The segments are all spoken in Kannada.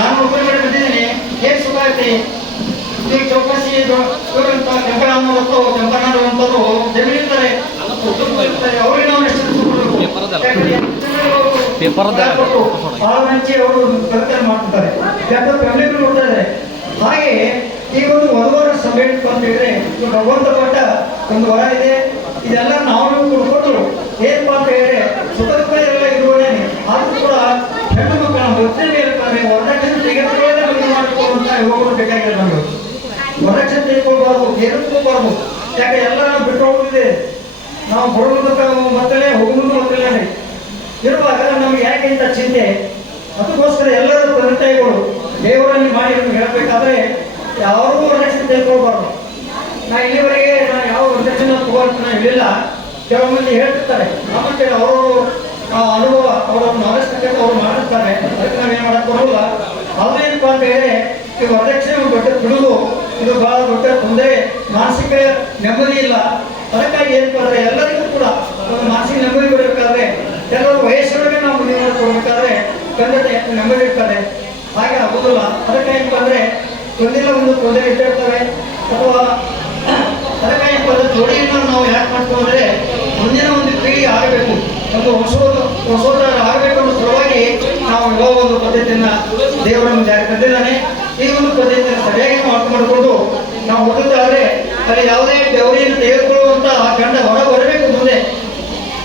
ನಾನು ಒಬ್ಬರ ಕಡೆ ಬಂದಿದ್ದೀನಿ, ಏನ್ ಸುಖ ಐತಿ ಈಗ ಚೌಕಾಸಿ ಇವ್ರಂತ ಕೆಂಪರಾಮರು ಕೆಂಪನಾಡು ಅಂತವರು ಜಮೀನು ಇರ್ತಾರೆ, ಅವ್ರಿಗೆ ನಾವು ಎಷ್ಟು ಹಂಚಿ ಅವರು ಕರ್ತವ್ಯ ಮಾಡ್ತಿದ್ದಾರೆ, ಯಾಕಂದ್ರೆ ಫ್ಯಾಮಿಲಿ ನೋಡ್ತಾ ಇದ್ದಾರೆ. ಹಾಗೆ ಈ ಒಂದು ವಧುವರ ಸಭೆ ಅಂತ ಹೇಳಿದ್ರೆ ಭಗವಂತ ಕೊಟ್ಟ ಒಂದು ವರ ಇದೆ. ಇದೆಲ್ಲ ನಾವು ಕೊಡ್ಕೊಂಡು ಏನಪ್ಪಾ ಅಂತ ಹೇಳಿದ್ರೆ ಸುಖ ದುಃಖ ಎಲ್ಲ ಇರುವನೇನೆ, ಆದ್ರೂ ಕೂಡ ಹೆಣ್ಣು ಮಕ್ಕಳ ಒತ್ತನೆ ಇರ್ತಾರೆ. ವರದಕ್ಷಿಣೆ ತೆಗೆದುಕೊಳ್ಳದೆ ಮದುವೆ ಮಾಡಿಕೊಳ್ಳುವಂತ ಯುವಕರು ಬೇಕಾಗಿದೆ. ನಮಗೆ ವರದಕ್ಷಿಣೆ ತೆಗೆದುಕೊಳ್ಬಾರ್ದು, ಏನು ತಗೋಬಾರ್ದು. ಯಾಕೆ ಎಲ್ಲ ನಾವು ಬಿಟ್ಟು ಹೋಗುದಿದೆ, ನಾವು ಬರುವುದಕ್ಕೆ ಮಕ್ಕಳೇ ಹೋಗುವುದು ಮಕ್ಕಳೇ ಇರುವಾಗ ನಮ್ಗೆ ಯಾಕೆ ಇಂಥ ಚಿಂತೆ? ಅದಕ್ಕೋಸ್ಕರ ಎಲ್ಲರೂ ತಂದೆ ತಾಯಿಗಳು ದೇವರಲ್ಲಿ ಮಾಡಿ ಹೇಳಬೇಕಾದ್ರೆ ಯಾರೂ ವರದಕ್ಷಿಣೆ ತೆಗೆದುಕೊಳ್ಬಾರ್ದು. ನಾ ಇಲ್ಲಿವರೆಗೆ ನಾನು ಯಾವ ವರದಕ್ಷಿಣೆ ತಗೋಅಂತ ನಾನು ಹೇಳಿಲ್ಲ. ಕೆಲವು ಮಂದಿ ಹೇಳ್ತಿರ್ತಾರೆ, ಆಮೇಲೆ ಅವರು ಅನುಭವ ಅವರನ್ನು ಅವಶ್ಯಕತೆ ಅವ್ರು ಮಾಡಿರ್ತಾರೆ, ಅದಕ್ಕೆ ನಾವೇನು ಮಾಡಕ್ಕೆ ಬರೋಲ್ಲ. ಅದೇನಪ್ಪ ಅಂತ ಹೇಳಿದ್ರೆ ಈ ವರದಕ್ಷಿಣೆ ದೊಡ್ಡ ಬಿಡುವುದು ಇದು ಬಹಳ ದೊಡ್ಡ ತೊಂದರೆ, ಮಾನಸಿಕ ನೆಮ್ಮದಿ ಇಲ್ಲ. ಅದಕ್ಕಾಗಿ ಏನಪ್ಪ ಅಂದರೆ ಎಲ್ಲರಿಗೂ ಕೂಡ ಒಂದು ಮಾನಸಿಕ ನೆಮ್ಮದಿ ಬರಬೇಕಾದ್ರೆ ಕೆಲವರು ವಯಸ್ಸೊಳಗೆ ನಾವು ಮದುವೆ ಮಾಡಿಕೊಡ್ಬೇಕಾದ್ರೆ ತಂದೆ ನೆಮ್ಮದಿ ಇರ್ತಾರೆ, ಹಾಗೆ ಆಗೋದಿಲ್ಲ. ಅದಕ್ಕಾಗಿ ಏನಪ್ಪ ಅಂದರೆ ಒಂದಿಲ್ಲ ಒಂದು ತೊಂದರೆ ಇಟ್ಟಿರ್ತವೆ. ಅಥವಾ ಅದಕ್ಕಾಗಿ ಏನಪ್ಪ ಅಂದರೆ ಜೋಡಿಯನ್ನು ನಾವು ಯಾಕೆ ಮಾಡ್ಕೊಂಡ್ರೆ ಮುಂದಿನ ಒಂದು ಪೀಳಿಗೆ ಆಗಬೇಕು, ಒಂದು ಹೊಸೋದರ ಆಗಬೇಕು ಅನ್ನೋ ಸಲುವಾಗಿ ನಾವು ಯಾವ ಒಂದು ಪದ್ಧತಿಯನ್ನು ದೇವರನ್ನು ಜಾರಿ ತಂದಿದ್ದಾನೆ. ಈ ಒಂದು ಪದ್ಧತಿಯನ್ನು ಸರಿಯಾಗಿ ಮಾಡಿಕೊಂಡು ನಾವು ಓದುತ್ತಾದ್ರೆ ಅಲ್ಲಿ ಯಾವುದೇ ದೇವರಿಯನ್ನು ತೆಗೆದುಕೊಳ್ಳುವಂತ ಆ ಗಂಡ ಹೊರ ಬರಬೇಕು. ಮುಂದೆ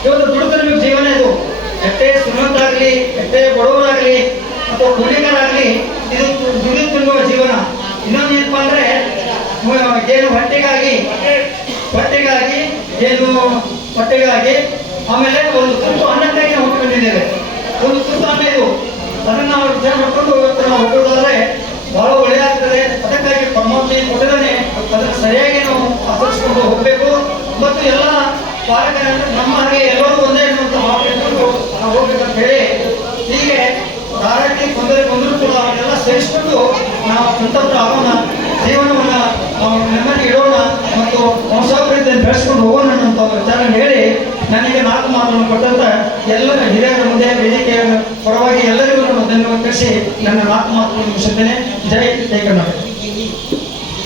ಇವತ್ತು ದುಡುಕಲಿನ ಜೀವನ ಇದು. ಎಷ್ಟೇ ಶ್ರೀಮಂತರಾಗಲಿ, ಎಷ್ಟೇ ಬಡವರಾಗಲಿ ಅಥವಾ ಕೂಲಿಗರಾಗಲಿ, ಇದು ದುಡಿದು ತಿನ್ನುವ ಜೀವನ. ಇನ್ನೊಂದು ಏನಪ್ಪ ಅಂದ್ರೆ ಏನು ಹೊಟ್ಟೆಗಾಗಿ ಆಮೇಲೆ ಒಂದು ತುತ್ತು ಅನ್ನಕ್ಕಾಗಿ ನಾವು ಹುಟ್ಟಿಕೊಂಡಿದ್ದೇವೆ. ಒಂದು ತುತ್ತು ಅನ್ನ ಇದು, ಅದನ್ನು ನಾವು ವಿಚಾರ ಮಾಡ್ಕೊಂಡು ನಾವು ಹೋಗೋದಾದ್ರೆ ಬಹಳ ಒಳ್ಳೆಯದಾಗ್ತದೆ. ಅದಕ್ಕಾಗಿ ಪರಮಾತ್ಮ ಕೊಟ್ಟಿದ್ದಾನೆ, ಅದನ್ನು ಸರಿಯಾಗಿ ನಾವು ಆಚರಿಸಿಕೊಂಡು ಹೋಗಬೇಕು. ಮತ್ತು ಎಲ್ಲ ಪಾಲಕರ ನಮ್ಮ ಹಾಗೆ ಎಲ್ಲರೂ ಒಂದೇ ಅನ್ನುವಂಥ ಮಾತು ಇಟ್ಕೊಂಡು ನಾವು ಹೋಗ್ಬೇಕಂತ ಹೇಳಿ ಹೀಗೆ ಧಾರಾಟಿ ತೊಂದರೆ ಬಂದರೂ ಕೂಡ ಅವನ್ನೆಲ್ಲ ಸೇರಿಸಿಕೊಂಡು ನಾವು ಸಂತಪ್ತ ಆಗೋಣ, ಜೀವನವನ್ನು ನಾವು ನೆಮ್ಮದಿ ಇಡೋಣ ಮತ್ತು ವಂಶಾಭಿವೃದ್ಧಿಯನ್ನು ಬೆಳೆಸ್ಕೊಂಡು ಹೋಗೋಣ ಅನ್ನುವಂಥ ವಿಚಾರ ಹೇಳಿ ನನಗೆ 4 ಮಾತನ್ನು ಕೊಟ್ಟಂತ ಎಲ್ಲರ ಹಿರಿಯರ ಮುಂದೆ ವೇದಿಕೆಯ ಪರವಾಗಿ ಎಲ್ಲರಿಗೂ ನಾನು ಧನ್ಯವಾದ ತಿಳಿಸಿ ನನ್ನ 4 ಮಾತನ್ನು ಮುಗಿಸುತ್ತೇನೆ. ಜೈ ಕರ್ನಾಟಕ.